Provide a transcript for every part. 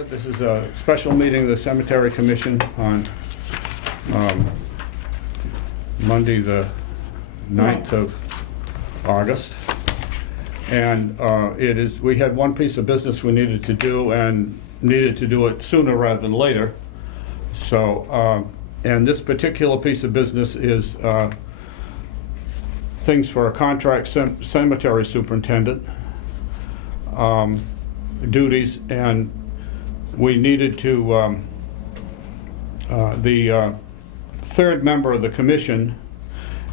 order. This is a special meeting of the Cemetery Commission on Monday, the 9th of August. And we had one piece of business we needed to do and needed to do it sooner rather than later. So, and this particular piece of business is things for a contract cemetery superintendent duties, and we needed to, the third member of the commission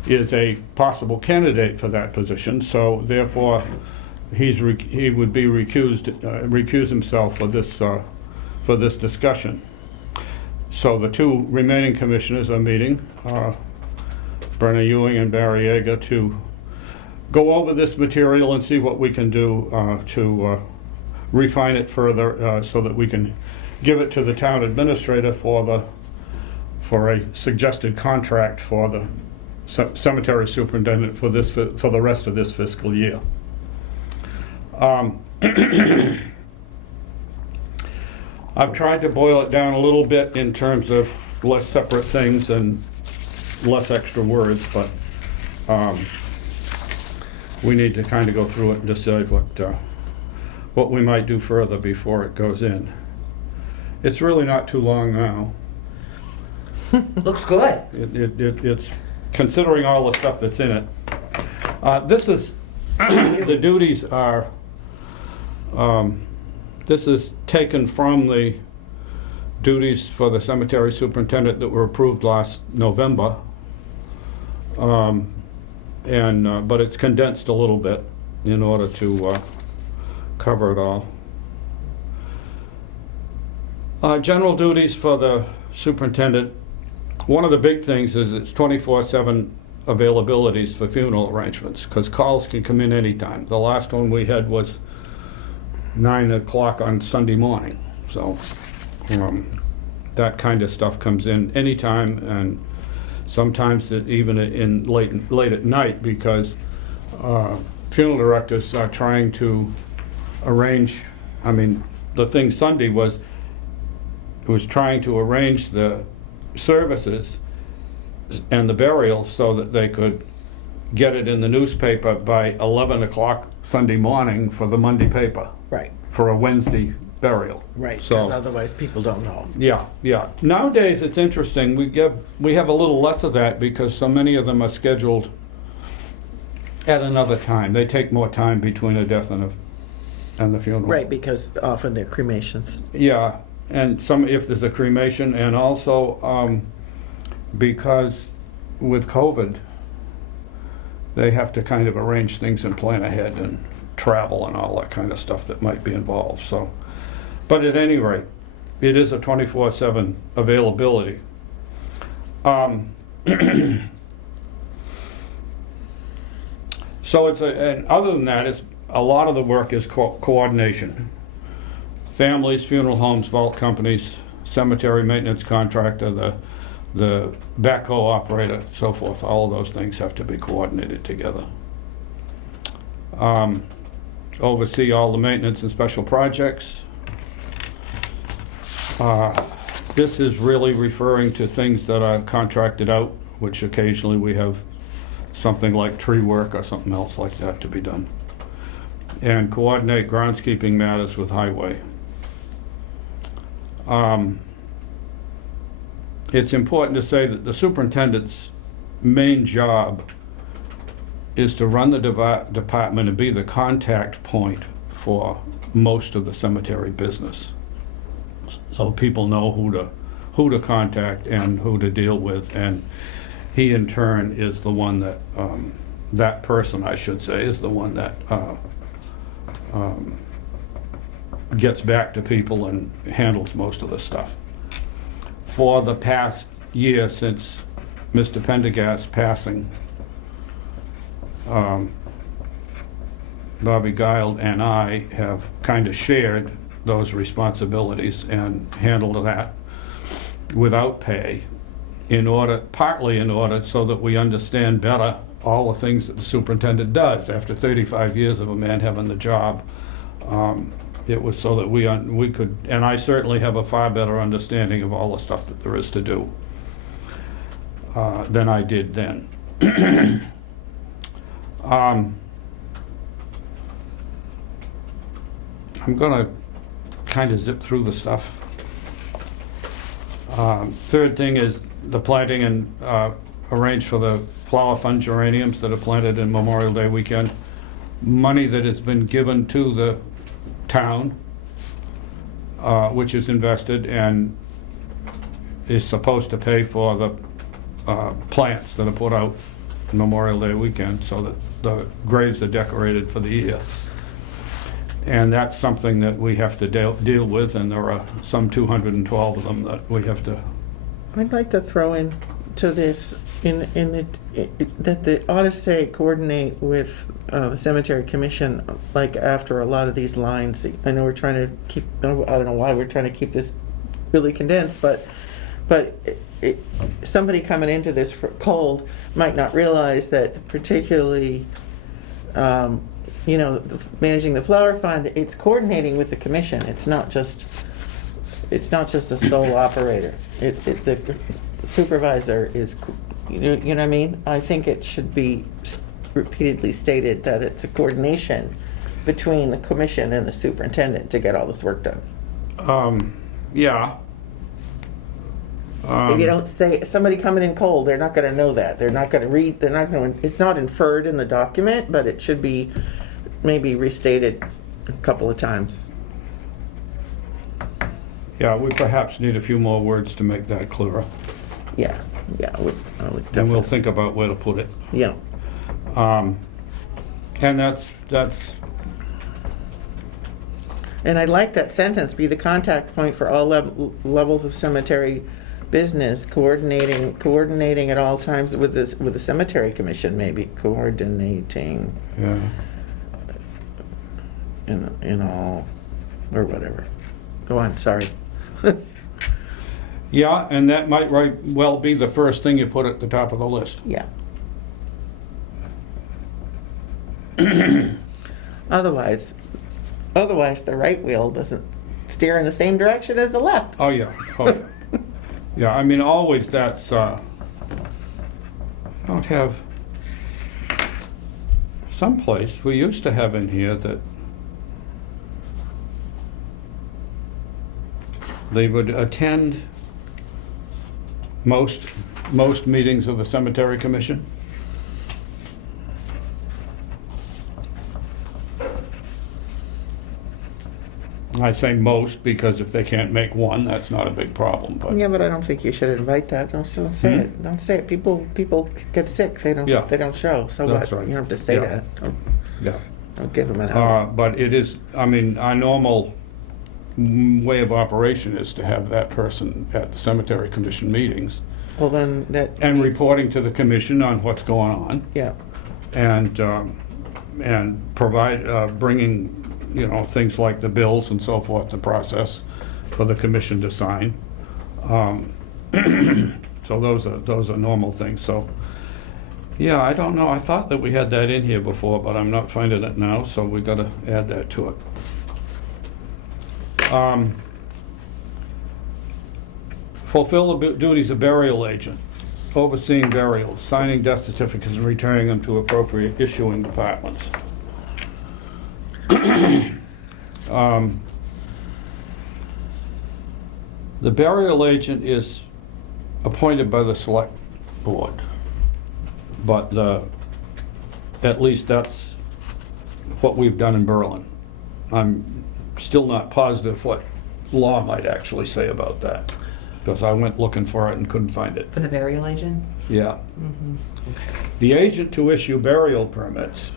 is a possible candidate for that position, so therefore he would be recuse himself for this discussion. So the two remaining commissioners are meeting, Brenna Ewing and Barry Yeager, to go over this material and see what we can do to refine it further so that we can give it to the town administrator for a suggested contract for the cemetery superintendent for the rest of this fiscal year. I've tried to boil it down a little bit in terms of less separate things and less extra words, but we need to kind of go through it and decide what we might do further before it goes in. It's really not too long now. Looks good. It's considering all the stuff that's in it. This is the duties are. This is taken from the duties for the cemetery superintendent that were approved last November, but it's condensed a little bit in order to cover it all. General duties for the superintendent. One of the big things is it's 24/7 availabilities for funeral arrangements, because calls can come in anytime. The last one we had was 9 o'clock on Sunday morning, so that kind of stuff comes in anytime, and sometimes even in late at night, because funeral directors are trying to arrange. I mean, the thing Sunday was trying to arrange the services and the burials so that they could get it in the newspaper by 11 o'clock Sunday morning for the Monday paper. Right. For a Wednesday burial. Right, So, because otherwise people don't know. yeah. Nowadays it's interesting. We have a little less of that because so many of them are scheduled at another time. They take more time between a death and the funeral. Right, because often they're cremations. Yeah, and if there's a cremation, and also because with COVID, they have to kind of arrange things and plan ahead and travel and all that kind of stuff that might be involved. So, but at any rate, it is a 24/7 availability. So and other than that, it's a lot of the work is coordination. Families, funeral homes, vault companies, cemetery maintenance contractor, the backhoe operator, so forth. All of those things have to be coordinated together. Oversee all the maintenance and special projects. This is really referring to things that are contracted out, which occasionally we have something like tree work or something else like that to be done. And coordinate groundskeeping matters with highway. It's important to say that the superintendent's main job is to run the department and be the contact point for most of the cemetery business. So people know who to contact and who to deal with, and he in turn is the one that, that person I should say, is the one that gets back to people and handles most of the stuff. For the past year since Mr. Pendergast's passing, Bobby Guild and I have kind of shared those responsibilities and handled that without pay, partly in order so that we understand better all the things that the superintendent does. After 35 years of a man having the job, It was so that we could, and I certainly have a far better understanding of all the stuff that there is to do than I did then. I'm gonna kind of zip through the stuff. Third thing is the planting and arrange for the flower fund geraniums that are planted in Memorial Day weekend. Money that has been given to the town, which is invested and is supposed to pay for the plants that are put out Memorial Day weekend so that the graves are decorated for the year. And that's something that we have to deal with, and there are some 212 of them that we have to. I'd like to throw in to this that they ought to say coordinate with the cemetery commission, like after a lot of these lines. I know we're trying to keep, I don't know why we're trying to keep this really condensed, but somebody coming into this cold might not realize that, particularly managing the flower fund, it's coordinating with the commission. It's not just a sole operator. The supervisor is, you know what I mean? I think it should be repeatedly stated that it's a coordination between the commission and the superintendent to get all this work done. Yeah. If you don't say, somebody coming in cold, they're not going to know that. They're not going to read, they're not going to, it's not inferred in the document, but it should be maybe restated a couple of times. Yeah, we perhaps need a few more words to make that clearer. Yeah, I would And definitely. we'll think about where to put it. Yeah, And that's and I'd like that sentence, be the contact point for all levels of cemetery business, coordinating at all times with the cemetery commission, maybe coordinating yeah. in all, or whatever. Go on, sorry. Yeah, and that might well be the first thing you put at the top of the list. Yeah. Otherwise, the right wheel doesn't steer in the same direction as the left. Oh, yeah. Oh, yeah. Yeah, I mean, always that's, I don't have, someplace, we used to have in here that they would attend most meetings of the cemetery commission. I say most because if they can't make one, that's not a big problem, but. Yeah, but I don't think you should invite that. Don't say it. Don't say it. People get sick. They don't. Yeah. They don't show. So That's what? right. You don't have to say Yeah. that. Yeah. Don't give them an out. But it is, I mean, our normal way of operation is to have that person at the cemetery commission meetings Well, then that. and reporting to the commission on what's going on Yeah. and provide, bringing, things like the bills and so forth to process for the commission to sign. So those are normal things. So, yeah, I don't know. I thought that we had that in here before, but I'm not finding it now, so we got to add that to it. Fulfill the duties of burial agent, overseeing burials, signing death certificates and returning them to appropriate issuing departments. The burial agent is appointed by the select board, but at least that's what we've done in Berlin. I'm still not positive what law might actually say about that, because I went looking for it and couldn't find it. For the burial agent? Yeah. Mm-hmm. The agent to issue burial permits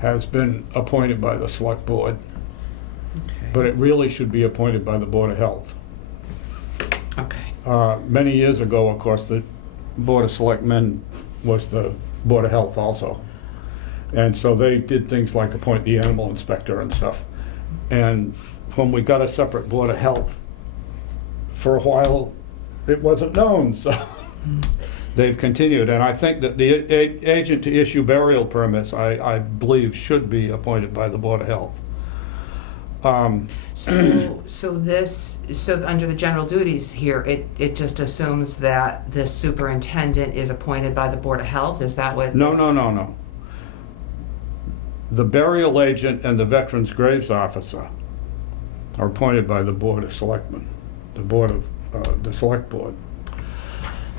has been appointed by the select board, Okay. but it really should be appointed by the Board of Health. Okay. Many years ago, of course, the Board of Selectmen was the Board of Health also. And so they did things like appoint the animal inspector and stuff. And when we got a separate Board of Health, for a while, it wasn't known, so they've continued. And I think that the agent to issue burial permits, I believe, should be appointed by the Board of Health. So under the general duties here, it just assumes that the superintendent is appointed by the Board of Health, is that what? No, no, no, no. The burial agent and the Veterans Graves Officer are appointed by the Board of Selectmen, the Select Board.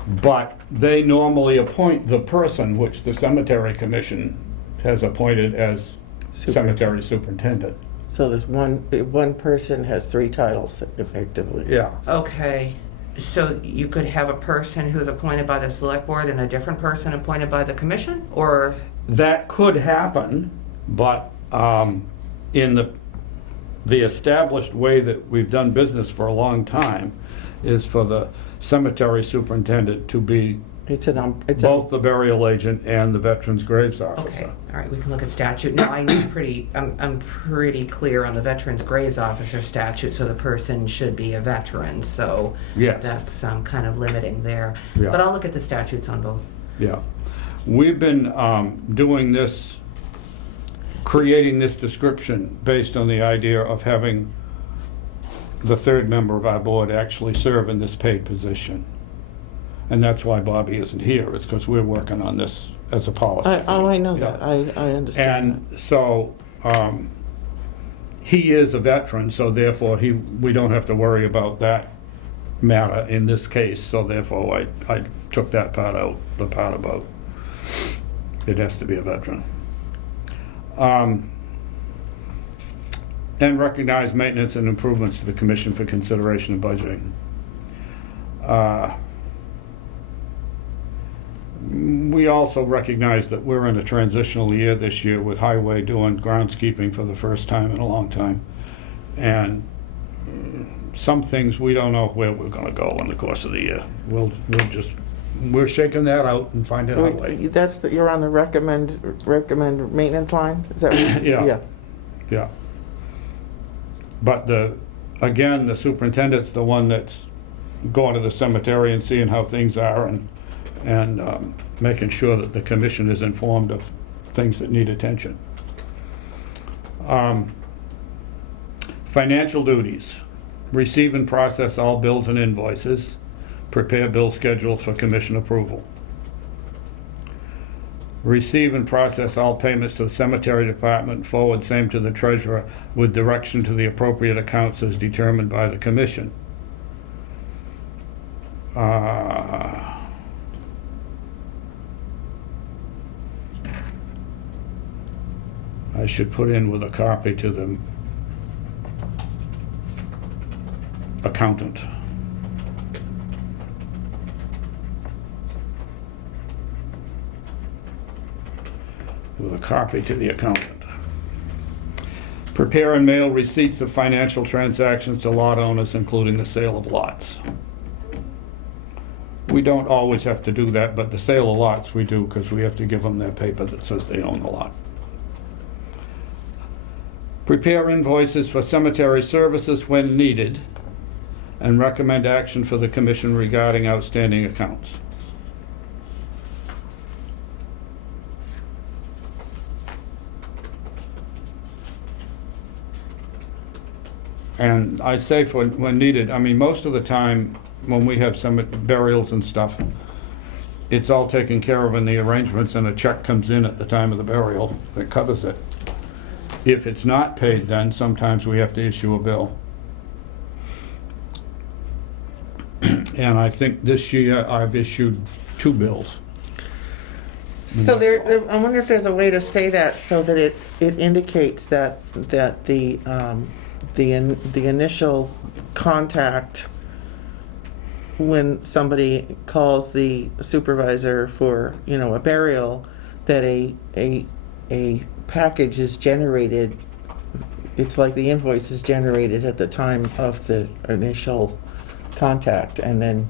But they normally appoint the person which the Cemetery Commission has appointed as cemetery superintendent. So there's one person has three titles effectively. Yeah. Okay, so you could have a person who's appointed by the Select Board and a different person appointed by the Commission, or? That could happen, but in the established way that we've done business for a long time is for the cemetery superintendent to be both the burial agent and the Veterans Graves Officer. Okay, all right, we can look at statute. No, I'm pretty clear on the Veterans Graves Officer statute, so the person should be a veteran, so Yes. that's kind of limiting there. Yeah. But I'll look at the statutes on both. Yeah. We've been doing this, creating this description based on the idea of having the third member of our board actually serve in this paid position. And that's why Bobby isn't here. It's because we're working on this as a policy. I know Yeah. that. I understand. And so he is a veteran, so therefore we don't have to worry about that matter in this case. So therefore I took that part out, the part about it has to be a veteran. And recognize maintenance and improvements to the commission for consideration of budgeting. We also recognize that we're in a transitional year this year with Highway doing groundskeeping for the first time in a long time. And some things we don't know where we're gonna go in the course of the year. We're shaking that out and finding our way. You're on the recommend maintenance line? Is that right? Yeah. Yeah. But again, the superintendent's the one that's going to the cemetery and seeing how things are and making sure that the commission is informed of things that need attention. Financial duties. Receive and process all bills and invoices. Prepare bill schedules for commission approval. Receive and process all payments to the cemetery department, forward same to the treasurer with direction to the appropriate accounts as determined by the commission. I should put in with a copy to the accountant. With a copy to the accountant. Prepare and mail receipts of financial transactions to lot owners, including the sale of lots. We don't always have to do that, but the sale of lots we do because we have to give them their paper that says they own the lot. Prepare invoices for cemetery services when needed, and recommend action for the commission regarding outstanding accounts. And I say for when needed, I mean, most of the time, when we have some burials and stuff, it's all taken care of in the arrangements and a check comes in at the time of the burial that covers it. If it's not paid, then sometimes we have to issue a bill. And I think this year I've issued 2 bills. So I wonder if there's a way to say that so that it indicates that the initial contact when somebody calls the supervisor for, a burial, that a package is generated. It's like the invoice is generated at the time of the initial contact, and then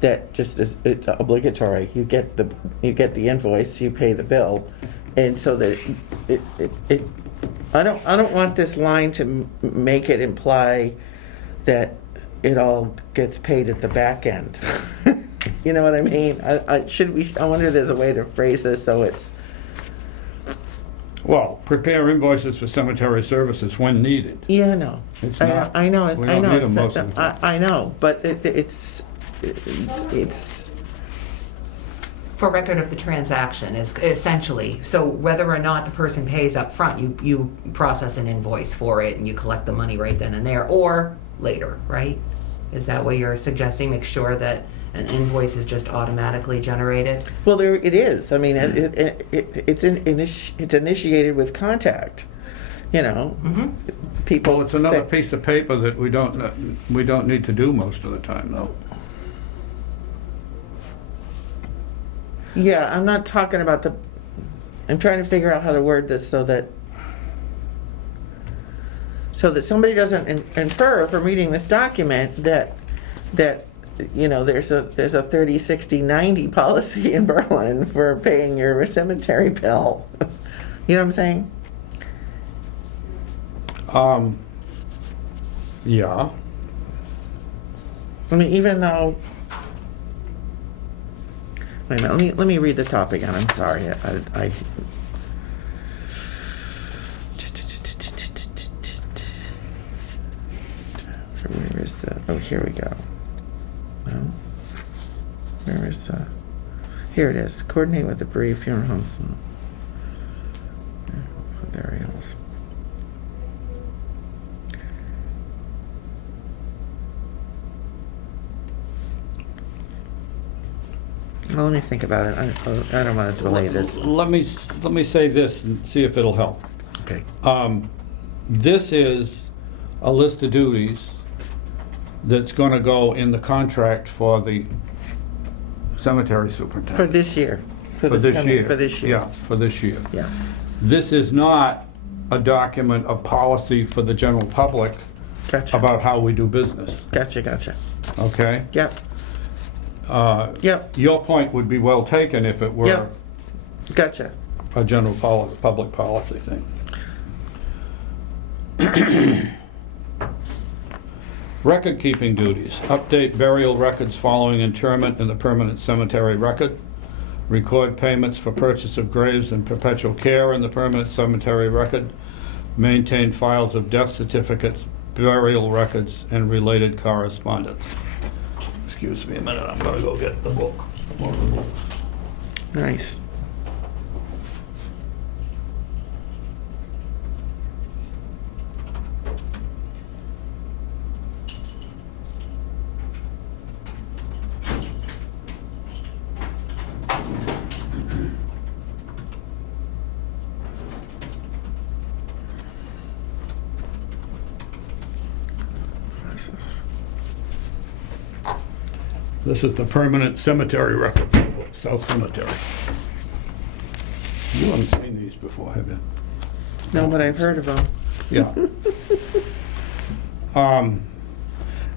that just is, it's obligatory. You get the invoice, you pay the bill, and so that it I don't want this line to make it imply that it all gets paid at the back end. You know what I mean? I wonder if there's a way to phrase this so it's. Well, prepare invoices for cemetery services when needed. Yeah, I know. It's I not. know, I know, We I don't know. need them It's most that- of the time. I know, but it's, For record of the transaction is essentially, so whether or not the person pays up front, you process an invoice for it and you collect the money right then and there, or later, right? Is that what you're suggesting? Make sure that an invoice is just automatically generated? well, there, it is. I mean, it's initiated with contact, you know? Mm-hmm. People Well, it's another say- piece of paper that we don't need to do most of the time, though. Yeah, I'm not talking about I'm trying to figure out how to word this so that somebody doesn't infer from reading this document that you know, there's a 30, 60, 90 policy in Berlin for paying your cemetery bill. You know what I'm saying? Yeah. I mean, even though, wait a minute, let me read the top again. I'm sorry. I where is the, oh, here we go. No? Where is the, here it is. Coordinate with the bereaved funeral homes. Burials. Well, let me think about it. I don't want to delay this. Let me say this and see if it'll help. Okay. This is a list of duties that's going to go in the contract for the cemetery For superintendent. this year. For this coming- year. For this year. Yeah, for this year. Yeah. This is not a document of policy for the general public Gotcha. about how we do business, Gotcha. okay? Yep. Yep. Your point would be well taken if it were Yep. Gotcha. a general public policy thing. Record keeping duties. Update burial records following interment in the permanent cemetery record. Record payments for purchase of graves and perpetual care in the permanent cemetery record. Maintain files of death certificates, burial records, and related correspondence. Excuse me a minute, I'm gonna go get the book. One of the books. Nice. This is the permanent cemetery record, South Cemetery. You haven't seen these before, have you? No, but I've heard of them. Yeah.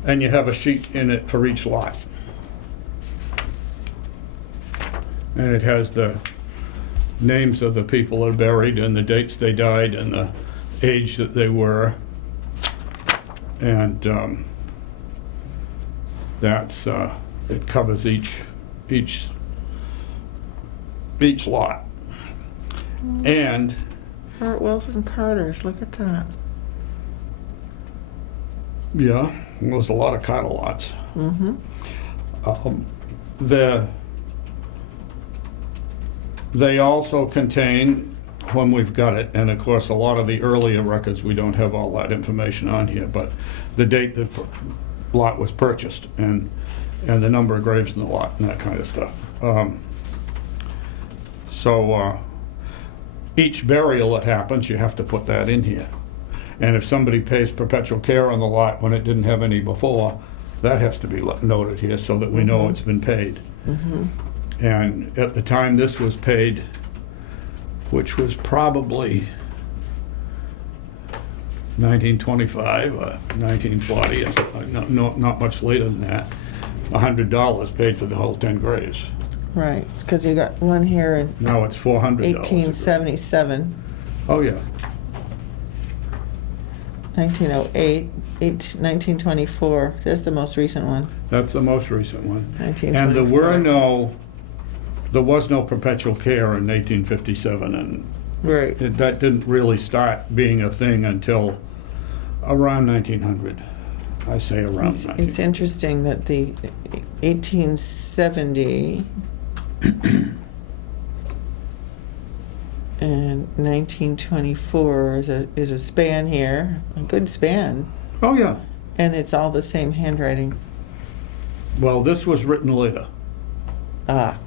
And you have a sheet in it for each lot. And it has the names of the people that are buried and the dates they died and the age that they were. And that's, it covers each lot. And Hart Wilson Carter's, look at that. yeah, there's a lot of cattle lots. Mm-hmm. They also contain, when we've got it, and of course a lot of the earlier records, we don't have all that information on here, but the date the lot was purchased and the number of graves in the lot and that kind of stuff. So each burial that happens, you have to put that in here. And if somebody pays perpetual care on the lot when it didn't have any before, that has to be noted here so that we know it's been paid. Mm-hmm. And at the time this was paid, which was probably 1925 or 1940, or not much later than that, $100 paid for the whole 10 graves. Right, because you got one here in Now it's $400. 1877, Oh, yeah. 1908, 1924. There's the most recent one. That's the most recent one. 1924. And there was no perpetual care in 1857 and Right. That didn't really start being a thing until around 1900. I say around It's 1900. interesting that the 1870 and 1924 is a span here, a good span, Oh, yeah. and it's all the same handwriting. Well, this was written later. Ah.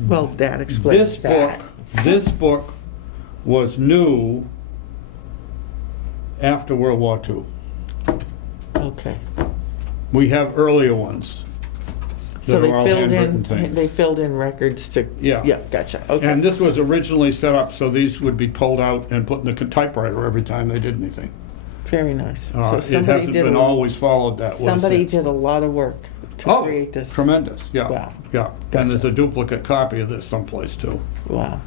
Well, that explains that. This book was new after World War II. Okay. We have earlier ones So that they are all filled handwritten in, things. they filled in records to, Yeah. yeah, gotcha, okay. And this was originally set up so these would be pulled out and put in the typewriter every time they did anything. Very nice. So It somebody hasn't did been a, always followed that way. somebody since. did a lot of work to Oh, create this. tremendous, yeah. Wow. Yeah, Gotcha. and there's a duplicate copy of this someplace too. Wow.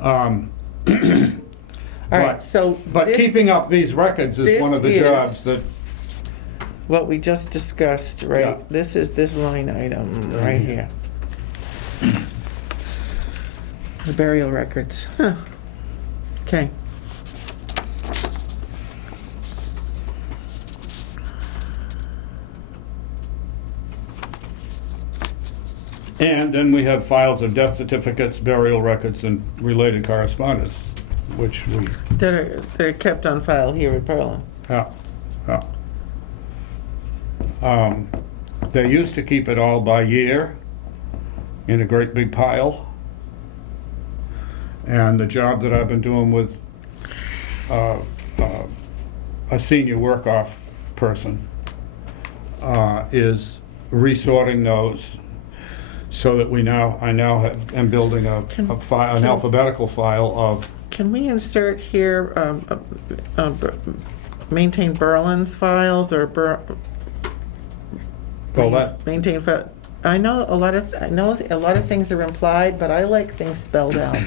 Um, All right, so But this- keeping up these records is one this of the is- jobs that, what we just discussed, right? Yeah. This is this line item Right right here. here. The burial records. Huh. Okay. and then we have files of death certificates, burial records, and related correspondence, which we, They're kept on file here at Berlin. yeah, yeah. They used to keep it all by year in a great big pile. And the job that I've been doing with a senior work-off person is resorting those so that I now am building an alphabetical file of, Can we insert here, maintain Berlin's files or well, that, maintain, I know a lot of things are implied, but I like things spelled out.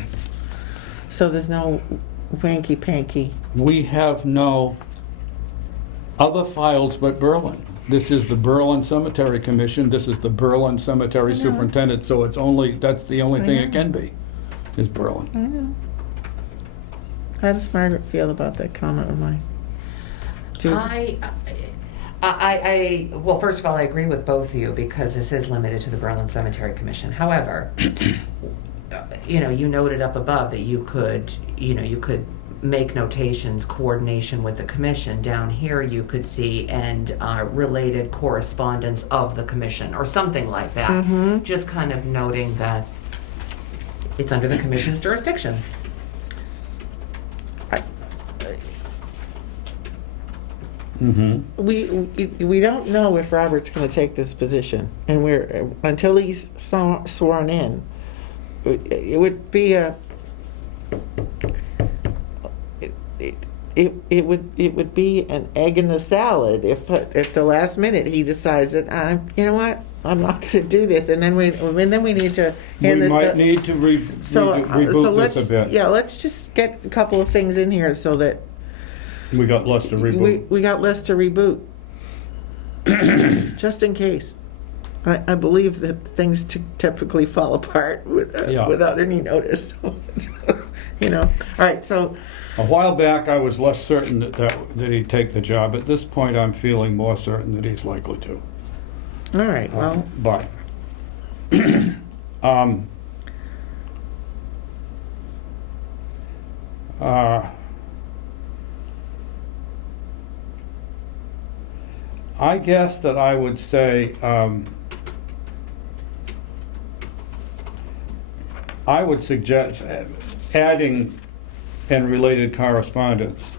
So there's no wanky panky. we have no other files but Berlin. This is the Berlin Cemetery Commission, this is the Berlin Cemetery I know. Superintendent, so that's the only I thing know. it can be, is Berlin. I know. How does Margaret feel about that comment of mine? Well, first of all, I agree with both of you because this is limited to the Berlin Cemetery Commission. However, you noted up above that you could make notations, coordination with the commission. Down here, you could see and related correspondence of the commission or something like that. Mhm. Just kind of noting that it's under the commission's jurisdiction. Mm-hmm. We don't know if Robert's going to take this position, and until he's sworn in. It would be it would be an egg in the salad if at the last minute he decides that you know what, I'm not going to do this, and then we need to hand We this might to, need to reboot let's this a bit. let's just get a couple of things in here so that We got less to reboot. we got less to reboot, just in case. I believe that things typically fall apart Yeah. without any notice. All right, so A while back, I was less certain that he'd take the job. At this point, I'm feeling more certain that he's likely to. all right, well, But, I guess that I would say, I would suggest adding and related correspondence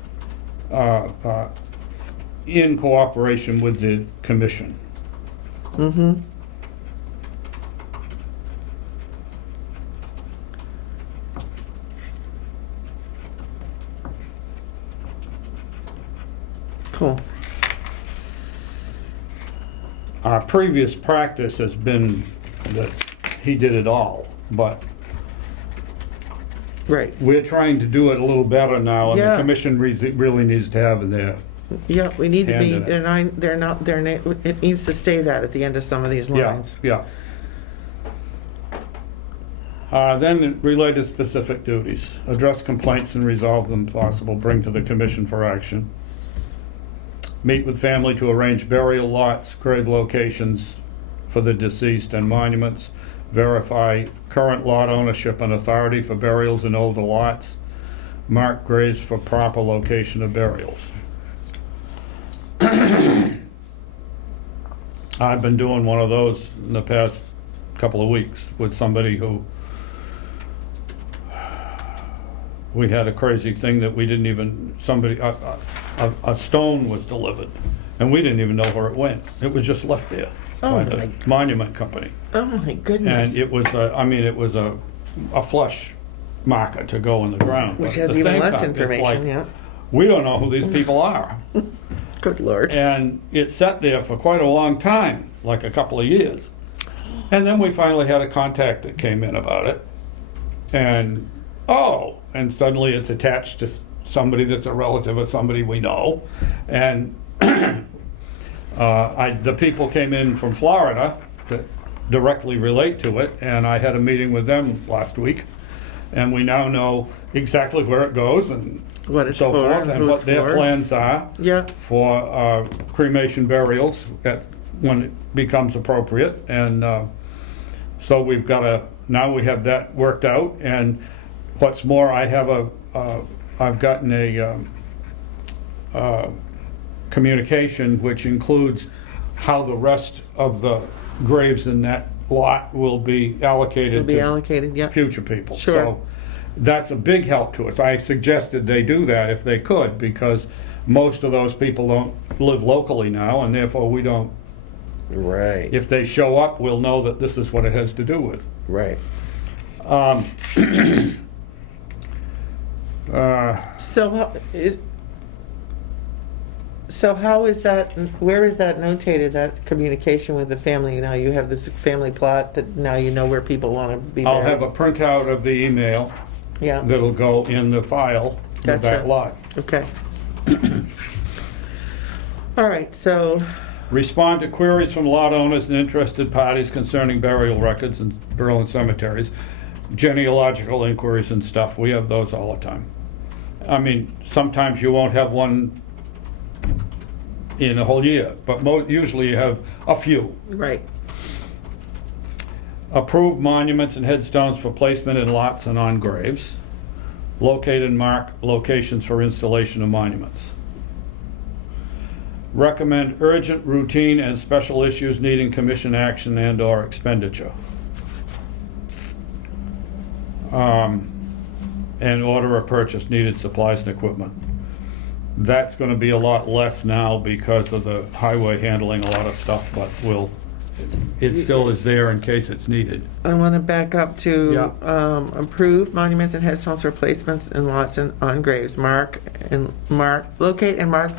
in cooperation with the commission. mm-hmm. Cool. Our previous practice has been that he did it all, but Right. we're trying to do it a little better now, and the Yeah. commission really needs to have their, Yeah, we need to be, And, it needs to stay that at the end of some of these yeah, lines. yeah. Then related specific duties. Address complaints and resolve them if possible. Bring to the commission for action. Meet with family to arrange burial lots, grave locations for the deceased and monuments. Verify current lot ownership and authority for burials in older lots. Mark graves for proper location of burials. I've been doing one of those in the past couple of weeks with somebody who, we had a crazy thing that we didn't even, a stone was delivered, and we didn't even know where it went. It was just left there by the monument company. Oh my goodness. And it was, it was a flush marker to go in the ground. Which But at has the even same less time, it's information, like, yeah. we don't know who these people are. Good Lord. And it sat there for quite a long time, like a couple of years. And then we finally had a contact that came in about it. And, and suddenly it's attached to somebody that's a relative of somebody we know. And the people came in from Florida that directly relate to it, and I had a meeting with them last week. And we now know exactly where it goes and What it's so for forth, and and who what it's their for. plans are Yeah. for cremation burials when it becomes appropriate. And so we've got now we have that worked out. And what's more, I've gotten a communication which includes how the rest of the graves in that lot will be allocated It'll be to allocated, yeah. future people. Sure. So that's a big help to us. I suggested they do that if they could, because most of those people don't live locally now, and therefore we don't, Right. if they show up, we'll know that this is what it has to do with. Right. So how is that, where is that notated, that communication with the family? Now you have this family plot that now you know where people want to be I'll buried. have a printout of the email Yeah, that'll go in the file with Gotcha. that lot. okay. All right, so, Respond to queries from lot owners and interested parties concerning burial records in Berlin cemeteries, genealogical inquiries and stuff. We have those all the time. I mean, sometimes you won't have one in a whole year, but usually you have a few. right, Approve monuments and headstones for placement in lots and on graves. Locate and mark locations for installation of monuments. Recommend urgent, routine, and special issues needing commission action and/or expenditure. And order or purchase needed supplies and equipment. That's gonna be a lot less now because of the highway handling a lot of stuff, but it still is there in case it's needed. I want to back up to Yeah. approve monuments and headstones for placements in lots and on graves. Locate and mark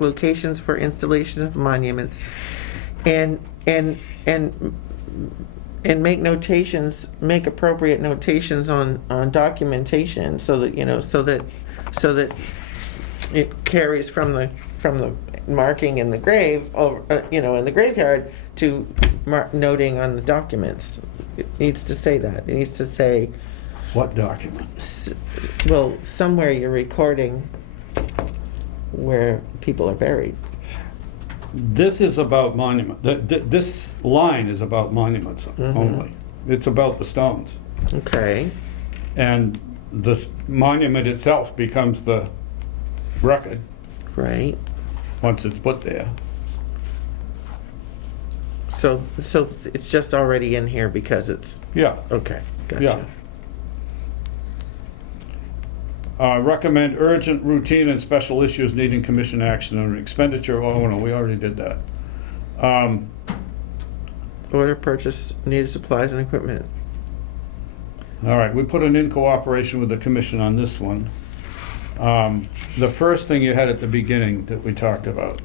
locations for installation of monuments, and make notations, make appropriate notations on documentation, so that it carries from the marking in the grave over, in the graveyard to noting on the documents. It needs to say that. It needs to say, What document? well, somewhere you're recording where people are buried. This is about monument. This line is about monuments only. It's about the stones. Okay. And the monument itself becomes the record Right. once it's put there. So it's just already in here because it's, Yeah. okay, Yeah. gotcha. Recommend urgent, routine, and special issues needing commission action and expenditure. Oh, no, we already did that. Order, purchase, needed supplies and equipment. All right, we put an in cooperation with the commission on this one. The first thing you had at the beginning that we talked about.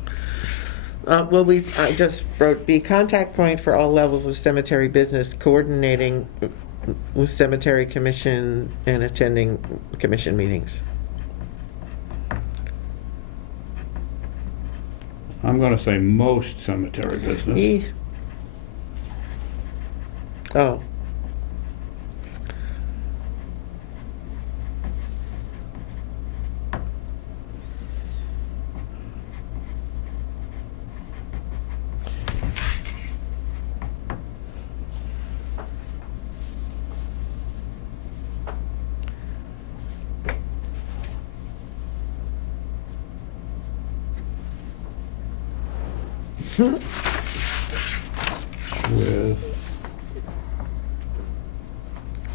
Well, I just wrote, be contact point for all levels of cemetery business, coordinating with cemetery commission and attending commission meetings. I'm going to say most cemetery business. Oh, with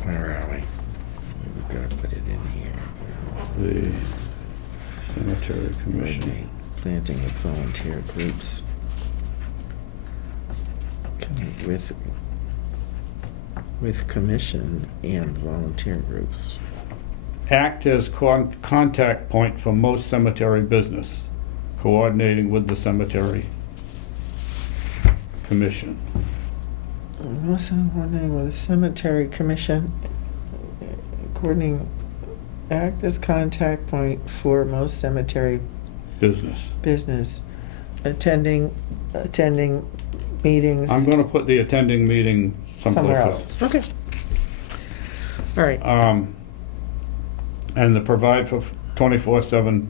Where are we? We've got to put it in here. the Cemetery Commission. Coordinate planting with volunteer groups. With commission and volunteer groups. Act as contact point for most cemetery business, coordinating with the Cemetery Commission. Also coordinating with the cemetery commission, act as contact point for most cemetery business, attending meetings. I'm gonna put the attending meeting someplace else. Okay. All right. And the provide for 24/7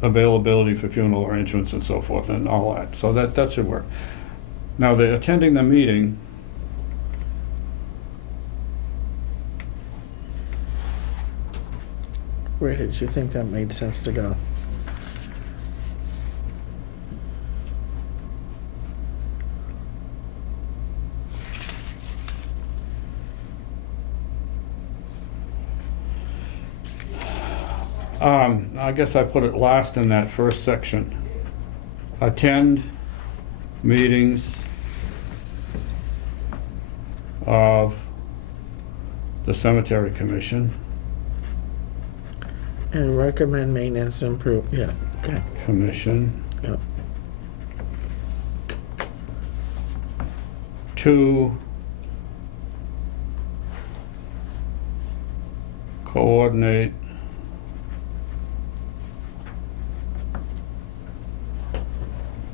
availability for funeral arrangements and so forth and all that. So that should work. Now, the attending the meeting, Where did you think that made sense to go? I guess I put it last in that first section. Attend meetings of the Cemetery Commission, And recommend maintenance improve, yeah, okay, Commission yeah. to coordinate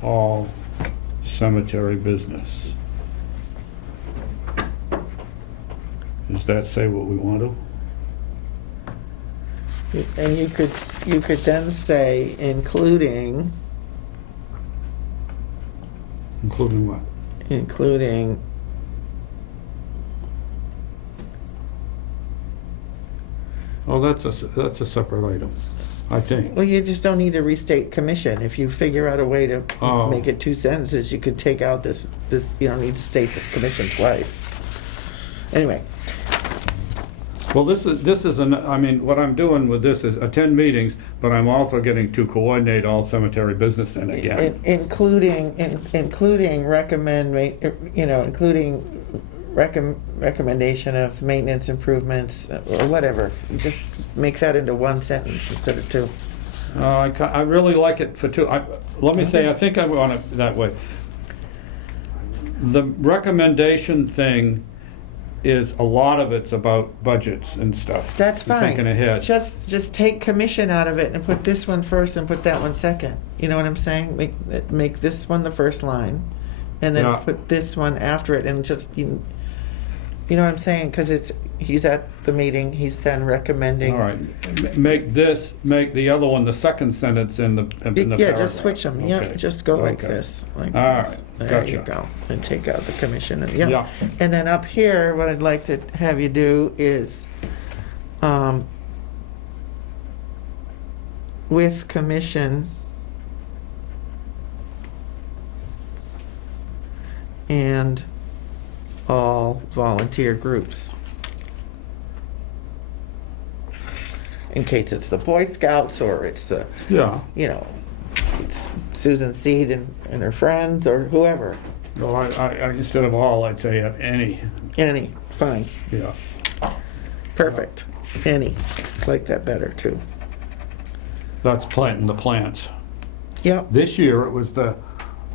all cemetery business. Does that say what we want to? And you could then say including Including what? Oh, that's a separate item, I think. Well, you just don't need to restate commission. If you figure out a way to Oh. make it 2 sentences, you could take out this, you don't need to state this commission twice. Anyway, Well, this is I mean, what I'm doing with this is attend meetings, but I'm also getting to coordinate all cemetery business in again. including recommendation of maintenance improvements or whatever. You just make that into 1 sentence instead of 2. I really like it for 2. Let me say, I think I want it that way. The recommendation thing is, a lot of it's about budgets and stuff. That's and fine. Thinking ahead. Just take commission out of it and put this one first and put that one second. You know what I'm saying? Make this one the first line, and then Yeah. put this one after it, and just you know what I'm saying? Because he's at the meeting. He's then recommending. All right. Make the other one the second sentence in the Yeah, paragraph. just switch them. Yeah, Okay. just go like Okay. this. Like All this. right, There you gotcha. go. And take out the commission. And, Yeah. And then up here, what I'd like to have you do is, with commission and all volunteer groups. In case it's the Boy Scouts or it's the, Yeah. it's Susan Seed and her friends or whoever. Well, I instead of all, I'd say any. Any, fine, Yeah. perfect. Any, like that better too. That's planting the plants. Yep. This year it was the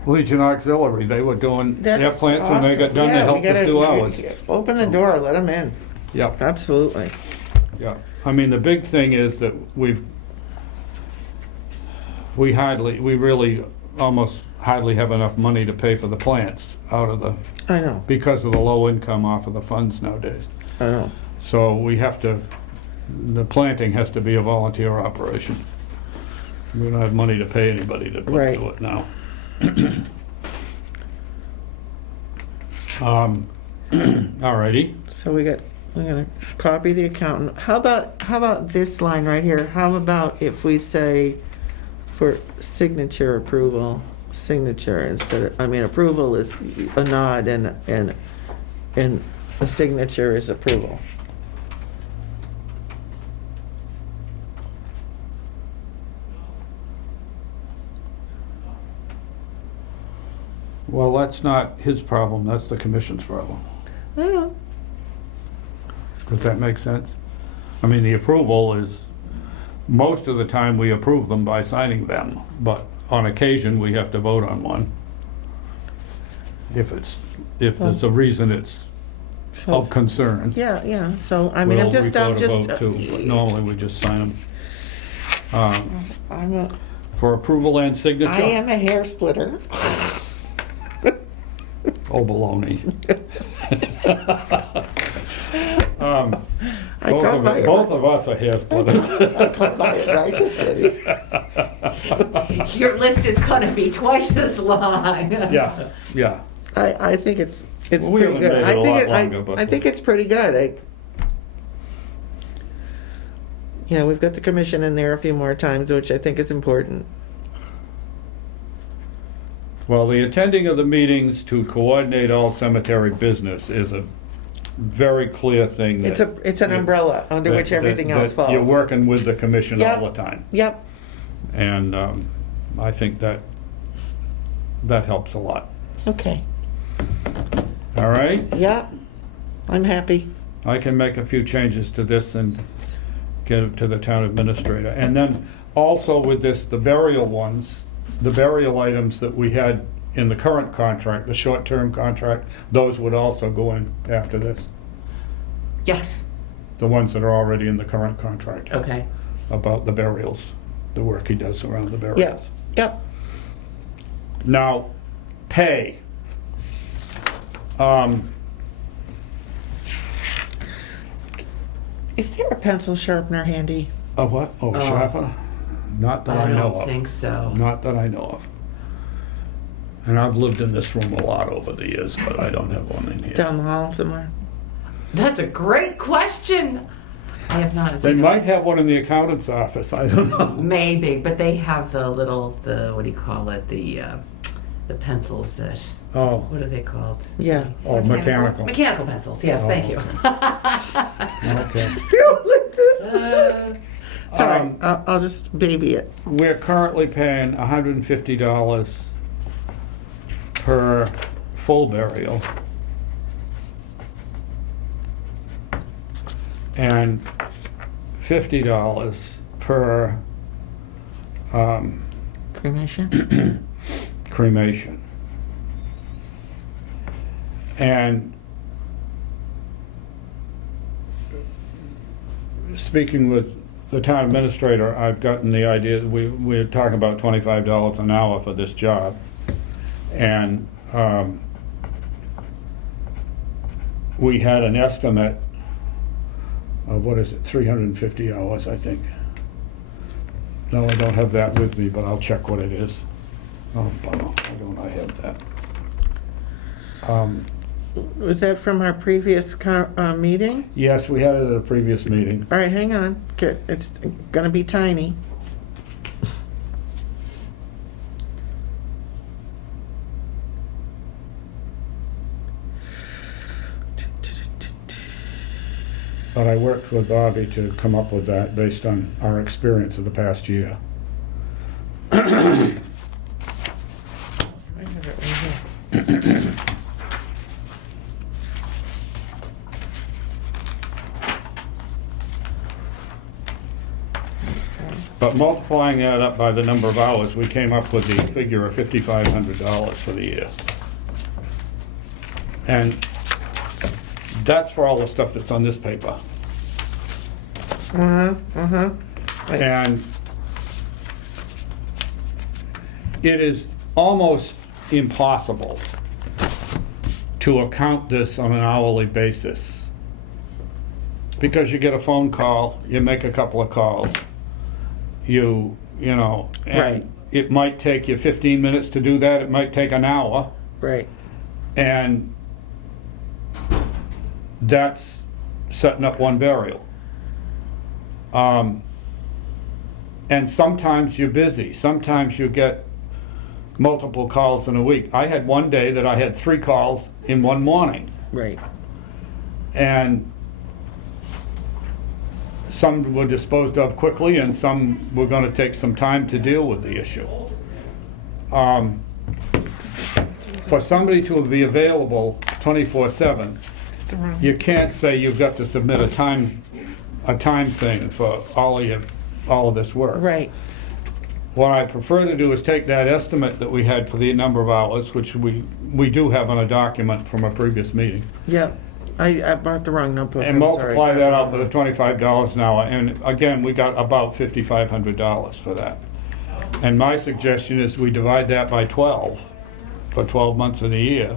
Legion Auxiliary. They were doing their That's plants when they got awesome. done. Yeah, They we helped us gotta- do ours. Open the door, let them in. Yeah. Absolutely. Yeah. I mean, the big thing is that we really almost hardly have enough money to pay for the plants out of the, I know, because of the low income off of the funds nowadays. I know. So the planting has to be a volunteer operation. We don't have money to pay anybody to put Right. to it now. Alrighty. So we're gonna copy the accountant. How about this line right here? How about if we say for signature approval, signature instead of, I mean, approval is a nod and a signature is approval. Well, that's not his problem, that's the commission's problem. I don't know. Does that make sense? I mean, the approval is, most of the time we approve them by signing them, but on occasion we have to vote on one. If there's a reason it's of concern. Yeah, so, I mean, I'm We'll just, record a vote too, but normally we just sign them. I'm a, For approval and I signature? am a hair splitter. Oh, baloney. I come by it. Both of us are hair splitters. I come by it righteously. Your list is gonna be twice as long. Yeah. I think it's Well, we pretty haven't good. made it I a think lot longer, but- I think it's pretty good. You know, we've got the commission in there a few more times, which I think is important. Well, the attending of the meetings to coordinate all cemetery business is a very clear thing. It's an umbrella under that- which everything that- else that falls. You're working with the commission Yep. all the time. Yep. And I think that helps a lot. Okay. All right? Yep. I'm happy. I can make a few changes to this and get it to the town administrator. And then also with this, the burial ones, the burial items that we had in the current contract, the short-term contract, those would also go in after this. Yes, The ones that are already in the current contract okay. about the burials, the work he does around the Yep. burials. Yep. Now, pay. Is there a pencil sharpener handy? A what? Oh, sharpener? Not that I know don't of. think so. Not that I know of. And I've lived in this room a lot over the years, but I don't have one in here. Down the hall somewhere? That's a great question. I have not. They might have one in the accountant's office, I don't know. Maybe, but they have the what do you call it? The pencils that, Oh, what are they called? Yeah. oh, mechanical. Mechanical pencils, yes, Oh, thank you. Okay. Like this? Uh, It's all right. I'll just baby it. We're currently paying $150 per full burial. And $50 per Cremation? cremation. And speaking with the town administrator, I've gotten the idea, we're talking about $25 an hour for this job. And we had an estimate of, what is it, 350 hours, I think. No, I don't have that with me, but I'll check what it is. Oh, bummer, why don't I have that? Was that from our previous meeting? Yes, we had it at a previous meeting. All right, hang on. It's gonna be tiny. But I worked with Bobby to come up with that based on our experience of the past year. I have it right here. But multiplying that up by the number of hours, we came up with the figure of $5,500 for the year. And that's for all the stuff that's on this paper. And it is almost impossible to account this on an hourly basis. Because you get a phone call, you make a couple of calls, you know, and Right. it might take you 15 minutes to do that, it might take an hour, Right. and that's setting up one burial. And sometimes you're busy, sometimes you get multiple calls in a week. I had one day that I had 3 calls in one morning. Right. And some were disposed of quickly, and some were going to take some time to deal with the issue. For somebody to be available 24/7, you can't say you've got to submit a time thing for all of this work. Right. What I prefer to do is take that estimate that we had for the number of hours, which we do have on a document from a previous meeting, Yep. I marked the wrong notebook. and I'm sorry. multiply that out with the $25 an hour, and again, we got about $5,500 for that. And my suggestion is we divide that by 12 for 12 months of the year.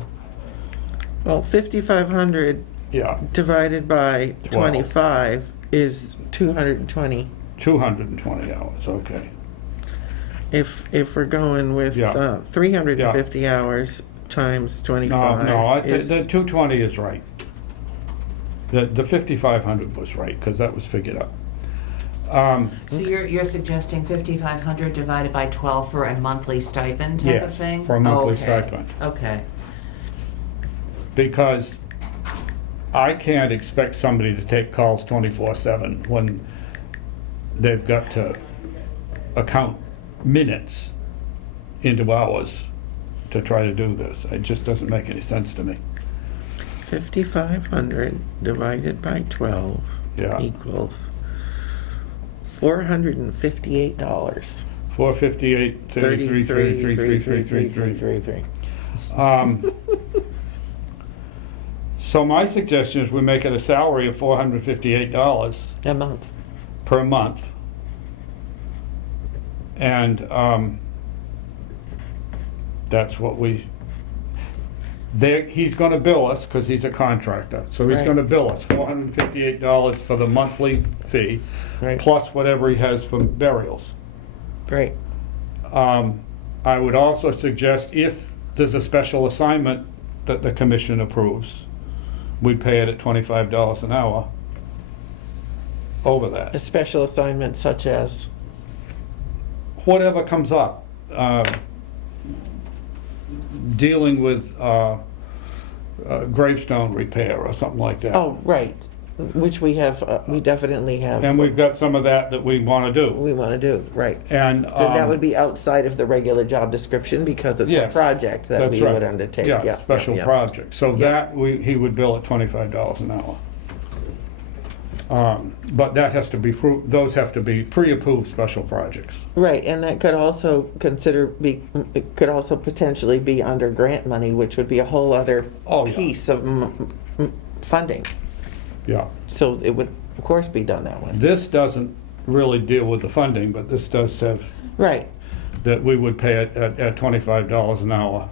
Well, 5,500 Yeah, divided by 12. 25 is 220. 220 hours, okay. If we're going with Yeah. 350 hours times 25 is, the 220 is right. The 5,500 was right, because that was figured out. So you're suggesting 5,500 divided by 12 for a monthly stipend type of Yes, thing? for a monthly Okay. stipend. Okay. Because I can't expect somebody to take calls 24/7 when they've got to account minutes into hours to try to do this. It just doesn't make any sense to me. 5,500 divided by 12 Yeah. equals $458. 458, 33, 33, 33, 33. 33. So my suggestion is we make it a salary of $458 A month. per month. And that's what he's going to bill us, because he's a contractor. So he's Right. going to bill us $458 for the monthly fee, Right. plus whatever he has for burials. Right. I would also suggest, if there's a special assignment that the commission approves, we pay it at $25 an hour over A that. special assignment such as, Whatever comes up, dealing with gravestone repair or something like that. oh, right, which we have, we definitely have. And we've got some of that we want to do. We want to do, right. And Then that would be outside of the regular job description because it's a Yes, project that that's we right. would undertake. Yeah, special project. So Yeah. that, he would bill at $25 an hour. But that has to be, those have to be pre-approved special projects. Right, and that could also it could also potentially be under grant money, which would be a whole other Oh, yeah. piece of funding. Yeah. So it would, of course, be done that way. This doesn't really deal with the funding, but this does have, Right, that we would pay it at $25 an hour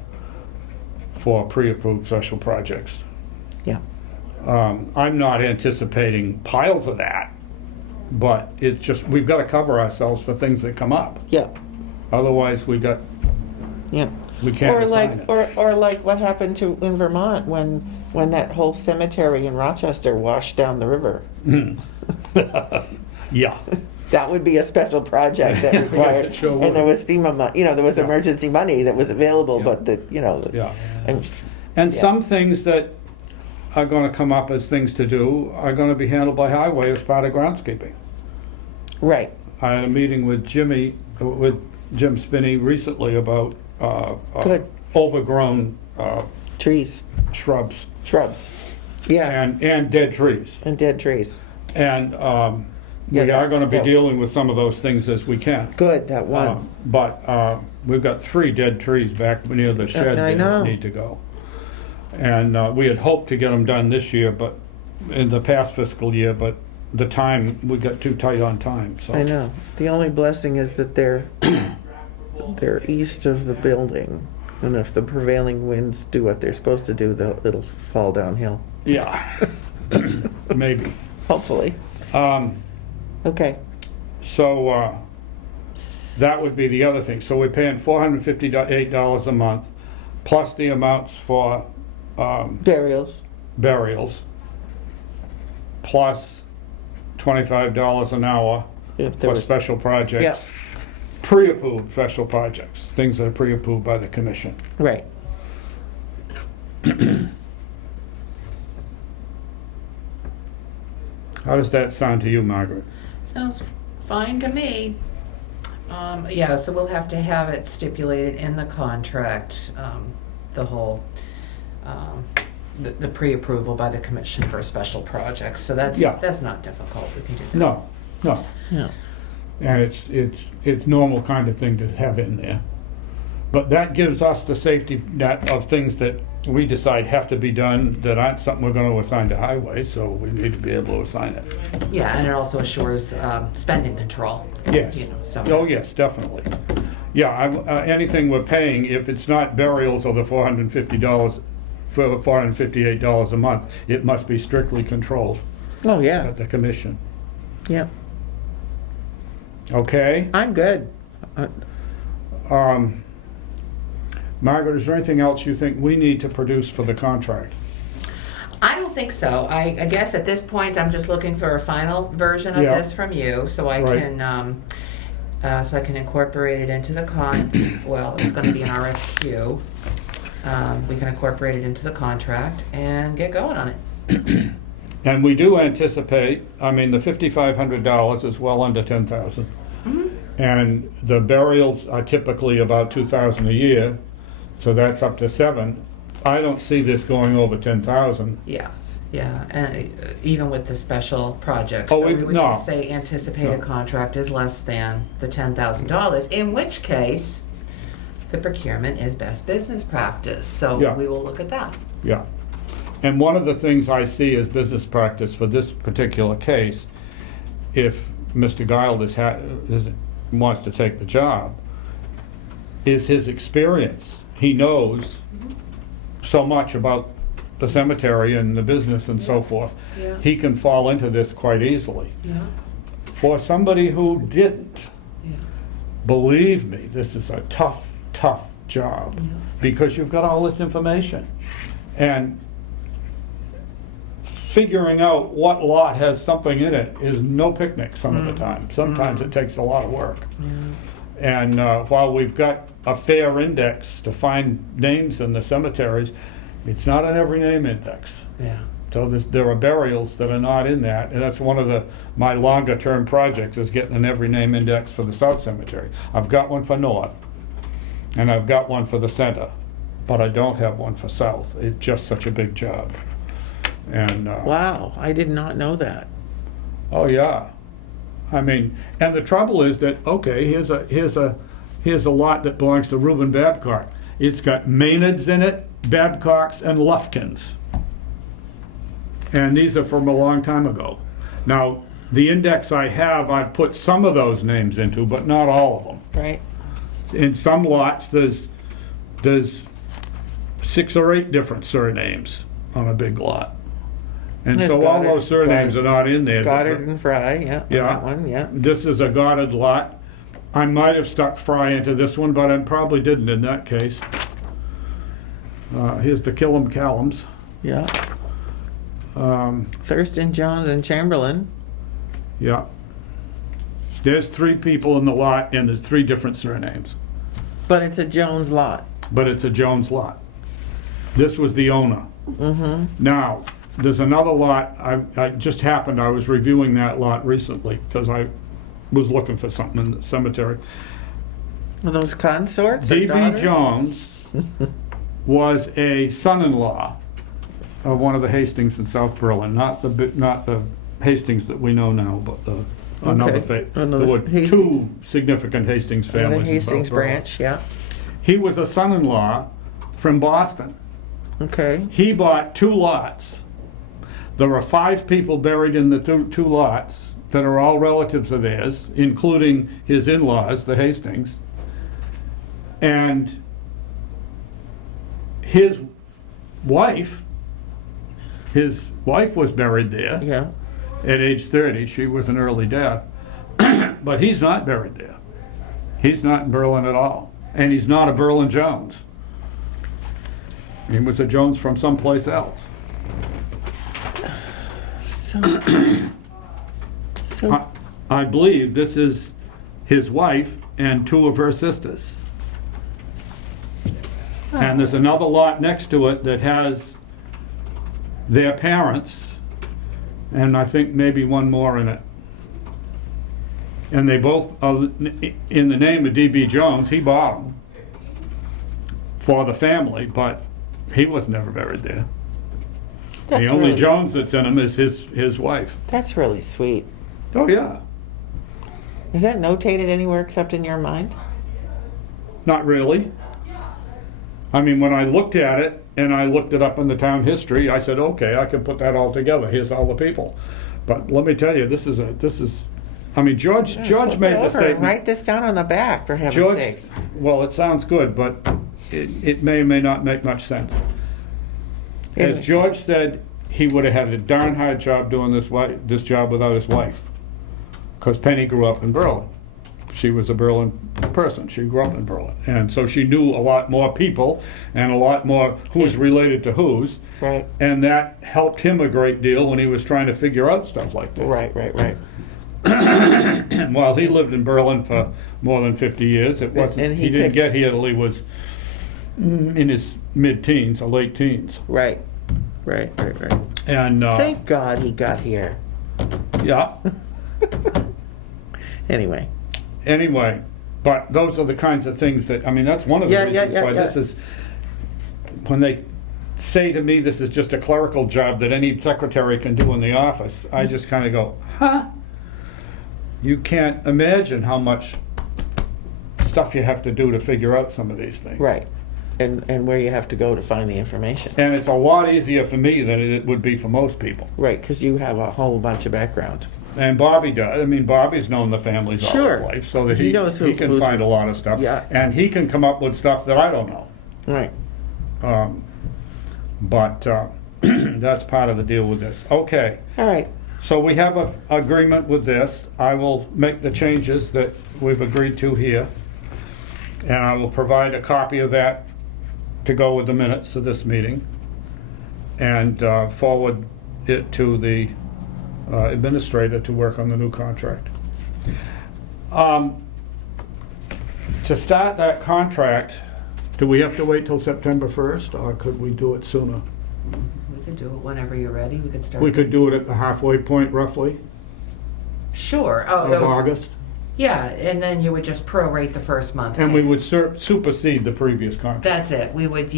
for pre-approved special projects. yeah. I'm not anticipating piles of that, but it's just, we've got to cover ourselves for things that come up. Yeah, Otherwise, we can't or assign like, it. or like what happened in Vermont when that whole cemetery in Rochester washed down the river. Yeah. That would be a special project that Yes, required, it sure and there would. was FEMA money, there was Yeah. emergency money that was available, Yeah. but Yeah. and And Yeah. some things that are going to come up as things to do are going to be handled by highway as part of groundskeeping. right, I had a meeting with Jim Spinney recently about Good. overgrown trees, shrubs shrubs, yeah, and dead trees. and dead trees. And Yeah, we are going to be that- dealing with some of those things as we can. Good, that one. But we've got 3 dead trees back near the shed I know. that need to go. And we had hoped to get them done this year, but in the past fiscal year, but the time, we got too tight on time, so. I know. The only blessing is that they're east of the building, and if the prevailing winds do what they're supposed to do, it'll fall downhill. Yeah, maybe. Hopefully. Okay. So that would be the other thing. So we're paying $458 a month, plus the amounts for Burials. burials, plus $25 an hour If there for was, special projects. pre-approved special projects, things that are pre-approved by the commission. Right. How does that sound to you, Margaret? Sounds fine to me. Yeah, so we'll have to have it stipulated in the contract, the whole, the pre-approval by the commission for special projects. So that's Yeah. not difficult. We can do that. No, no. Yeah. And it's normal kind of thing to have in there. But that gives us the safety net of things that we decide have to be done that aren't something we're gonna assign to highway, so we need to be able to assign it. Yeah, and it also assures spending control. Yes. You know, so Oh, it's- yes, definitely. Yeah, anything we're paying, if it's not burials or the $450, for $458 a month, it must be strictly controlled Oh, yeah. at the commission. Yeah. Okay? I'm good. Margaret, is there anything else you think we need to produce for the contract? I don't think so. I guess at this point, I'm just looking for a final version of Yeah. this from you, so I Right. can incorporate it into the well, it's gonna be an RFQ. We can incorporate it into the contract and get going on it. And we do anticipate, I mean, the $5,500 is well under 10,000. And the burials are typically about 2,000 a year, so that's up to 7. I don't see this going over 10,000. Yeah, and even with the special projects. Oh, So we would no. just say anticipated No. contract is less than the $10,000, in which case the procurement is best business practice. So Yeah. we will look at that. Yeah. And one of the things I see as business practice for this particular case, if Mr. Guild wants to take the job, is his experience. He knows so much about the cemetery and the business and so forth. Yeah. He can fall into this quite easily. Yeah. For somebody who didn't, Yeah. believe me, this is a tough, tough job because you've got all this information. And figuring out what lot has something in it is no picnic some of the time. Sometimes it takes a lot of work. And while we've got a fair index to find names in the cemeteries, it's not an every name index. Yeah. So there are burials that are not in that, and that's one of my longer term projects is getting an every name index for the South Cemetery. I've got one for North, and I've got one for the Center, but I don't have one for South. It's just such a big job. And Wow, I did not know that. oh yeah, I mean, and the trouble is that okay, here's a lot that belongs to Reuben Babcock. It's got Maynards in it, Babcocks, and Lufkins. And these are from a long time ago. Now, the index I have, I've put some of those names into, but not all of them. Right. In some lots, there's 6 or 8 different surnames on a big lot. And There's so all Goddard- those surnames Goddard- are not in there. Goddard and Fry, yeah. Yeah. That one, yeah. This is a Goddard lot. I might have stuck Fry into this one, but I probably didn't in that case. Here's the Killam Callums. Yeah. Thurston, Jones, and Chamberlain. Yeah. There's 3 people in the lot, and there's 3 different surnames. But it's a Jones lot. But it's a Jones lot. This was the owner. Mm-hmm. Now, there's another lot, I just happened, I was reviewing that lot recently, because I was looking for something in the cemetery. Are those consorts or D.B. daughters? Jones was a son-in-law of one of the Hastings in South Berlin, not the Hastings that we know now, but another Okay. there Another were Hastings. 2 significant Hastings The families in South Hastings Berlin. branch, yeah. He was a son-in-law from Boston. Okay. He bought 2 lots. There are 5 people buried in the two lots that are all relatives of theirs, including his in-laws, the Hastings. And his wife was buried there Yeah. at age 30. She was an early death. But he's not buried there. He's not in Berlin at all. And he's not a Berlin Jones. He was a Jones from someplace else. So, I believe this is his wife and 2 of her sisters. And there's another lot next to it that has their parents, and I think maybe one more in it. And they both are in the name of D.B. Jones. He bought them for the family, but he was never buried there. That's The only really- Jones that's in him is his wife. That's really sweet. Oh, yeah. Is that notated anywhere except in your mind? Not really. I mean, when I looked at it and I looked it up in the town history, I said, okay, I can put that all together. Here's all the people. But let me tell you, I mean, George Flip made it the over and statement. write this down on the back, for heaven's George, sakes. well, it sounds good, but it may or may not make much sense. As Anyway. George said, he would have had a darn hard job doing this job without his wife. Because Penny grew up in Berlin. She was a Berlin person. She grew up in Berlin. And so she knew a lot more people and a lot more who's related to who's. Right, And that helped him a great deal when he was trying to figure out stuff like this. right. And while he lived in Berlin for more than 50 years, it wasn't, And he he didn't picked- get here till he was in his mid-teens or late teens. Right. And, Thank God he got here. yeah, Anyway, anyway, but those are the kinds of things that, I mean, that's one of the Yeah, reasons why yeah. this is, when they say to me this is just a clerical job that any secretary can do in the office, I just kind of go, huh? You can't imagine how much stuff you have to do to figure out some of these things. right. And where you have to go to find the information. And it's a lot easier for me than it would be for most people. Right, because you have a whole bunch of background. And Bobby does. I mean, Bobby's known the families all Sure. his life, so that He he knows he can who's- find a lot of stuff. Yeah. And he can come up with stuff that I don't know. Right. But that's part of the deal with this. Okay, All right. so we have an agreement with this. I will make the changes that we've agreed to here. And I will provide a copy of that to go with the minutes of this meeting. And forward it to the administrator to work on the new contract. To start that contract, do we have to wait till September 1st, or could we do it sooner? We could do it whenever you're ready. We could start. We could do it at the halfway point roughly Sure. of August, Yeah, and then you would just prorate the first month. and we pay. would supersede the previous contract. That's it. We would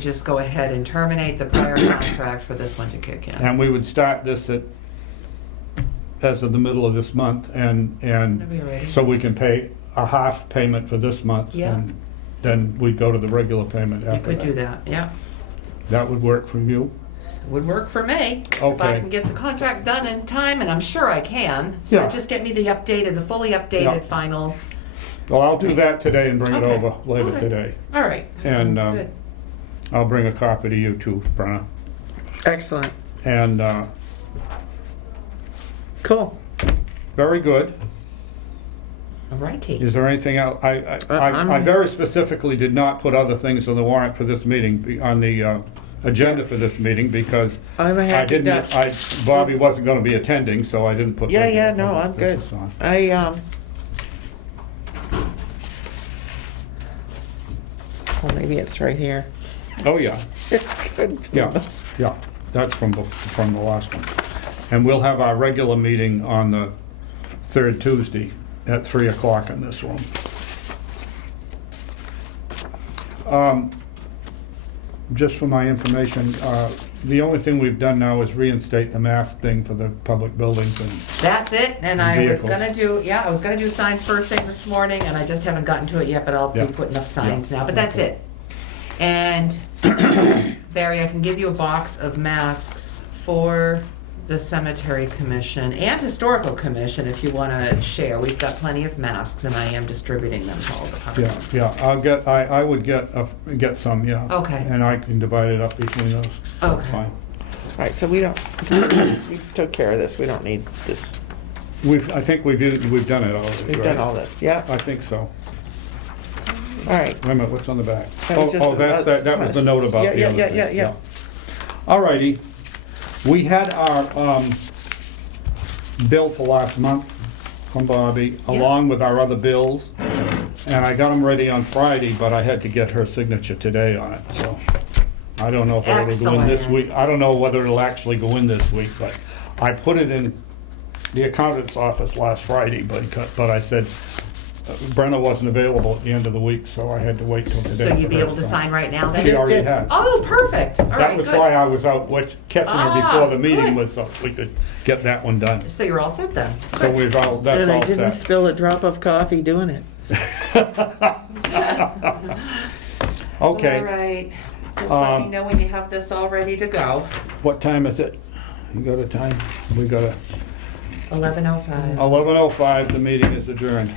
just go ahead and terminate the prior contract for this one to kick in. And we would start this as of the middle of this month, and Whenever you're ready. so we can pay a half payment for this month. Yeah. And then we'd go to the regular payment You after could do that. that, yeah. That would work for you? Would work for me. If Okay. I can get the contract done in time, and I'm sure I can. So Yeah. just get me the fully updated Yeah. final. Well, I'll do that today and bring it Okay. over later Okay. today. All right. That And, sounds good. I'll bring a copy to you too, Brenna. Excellent. And, Cool. very good. All righty. Is there anything else? I very specifically did not put other things on the warrant for this meeting, on the agenda for this meeting, because I'm a I happy didn't, Dutch. Bobby wasn't gonna be attending, so I didn't put. Yeah, no, I'm good. this on. Well, maybe it's right here. Oh, yeah, It's good. yeah, yeah, that's from the last one. And we'll have our regular meeting on the third Tuesday at 3 o'clock in this room. Just for my information, the only thing we've done now is reinstate the mask thing for the public buildings, and That's it, and I was Vehicles. gonna do signs first thing this morning, and I just haven't gotten to it yet, but I'll be Yeah. putting up signs Yeah. now, but that's Okay. it. And Barry, I can give you a box of masks for the Cemetery Commission and Historical Commission if you wanna share. We've got plenty of masks, and I am distributing them to all the yeah, departments. yeah, I would get some, yeah. Okay. And I can divide it up between those. That's Okay. fine. All right, so we took care of this. We don't need this. I think we've done it already. We've right? done all this. Yeah. I think so. All right. Wait a minute, what's on the back? That was just That was the note about Yeah, the other yeah, thing. yeah, yeah. All righty. We had our bill for last month from Bobby, Yeah. along with our other bills. And I got them ready on Friday, but I had to get her signature today on it, so I don't know if it'll go in this Excellent. week. I don't know whether it'll actually go in this week, but I put it in the accountant's office last Friday, but I said Brenna wasn't available at the end of the week, so I had to wait till today. So for you'd be her able to sign. sign right now then? She already did. has. Oh, perfect. All That right, was good. why I was out catching her before the meeting good. was, so we could get that one done. So you're all set then? So we've all, that's And I all didn't set. spill a drop of coffee doing it. All Okay, right. Just let me Um, know when you have this all ready to go. what time is it? You got a time? We got a 11:05. 11:05, the meeting is adjourned.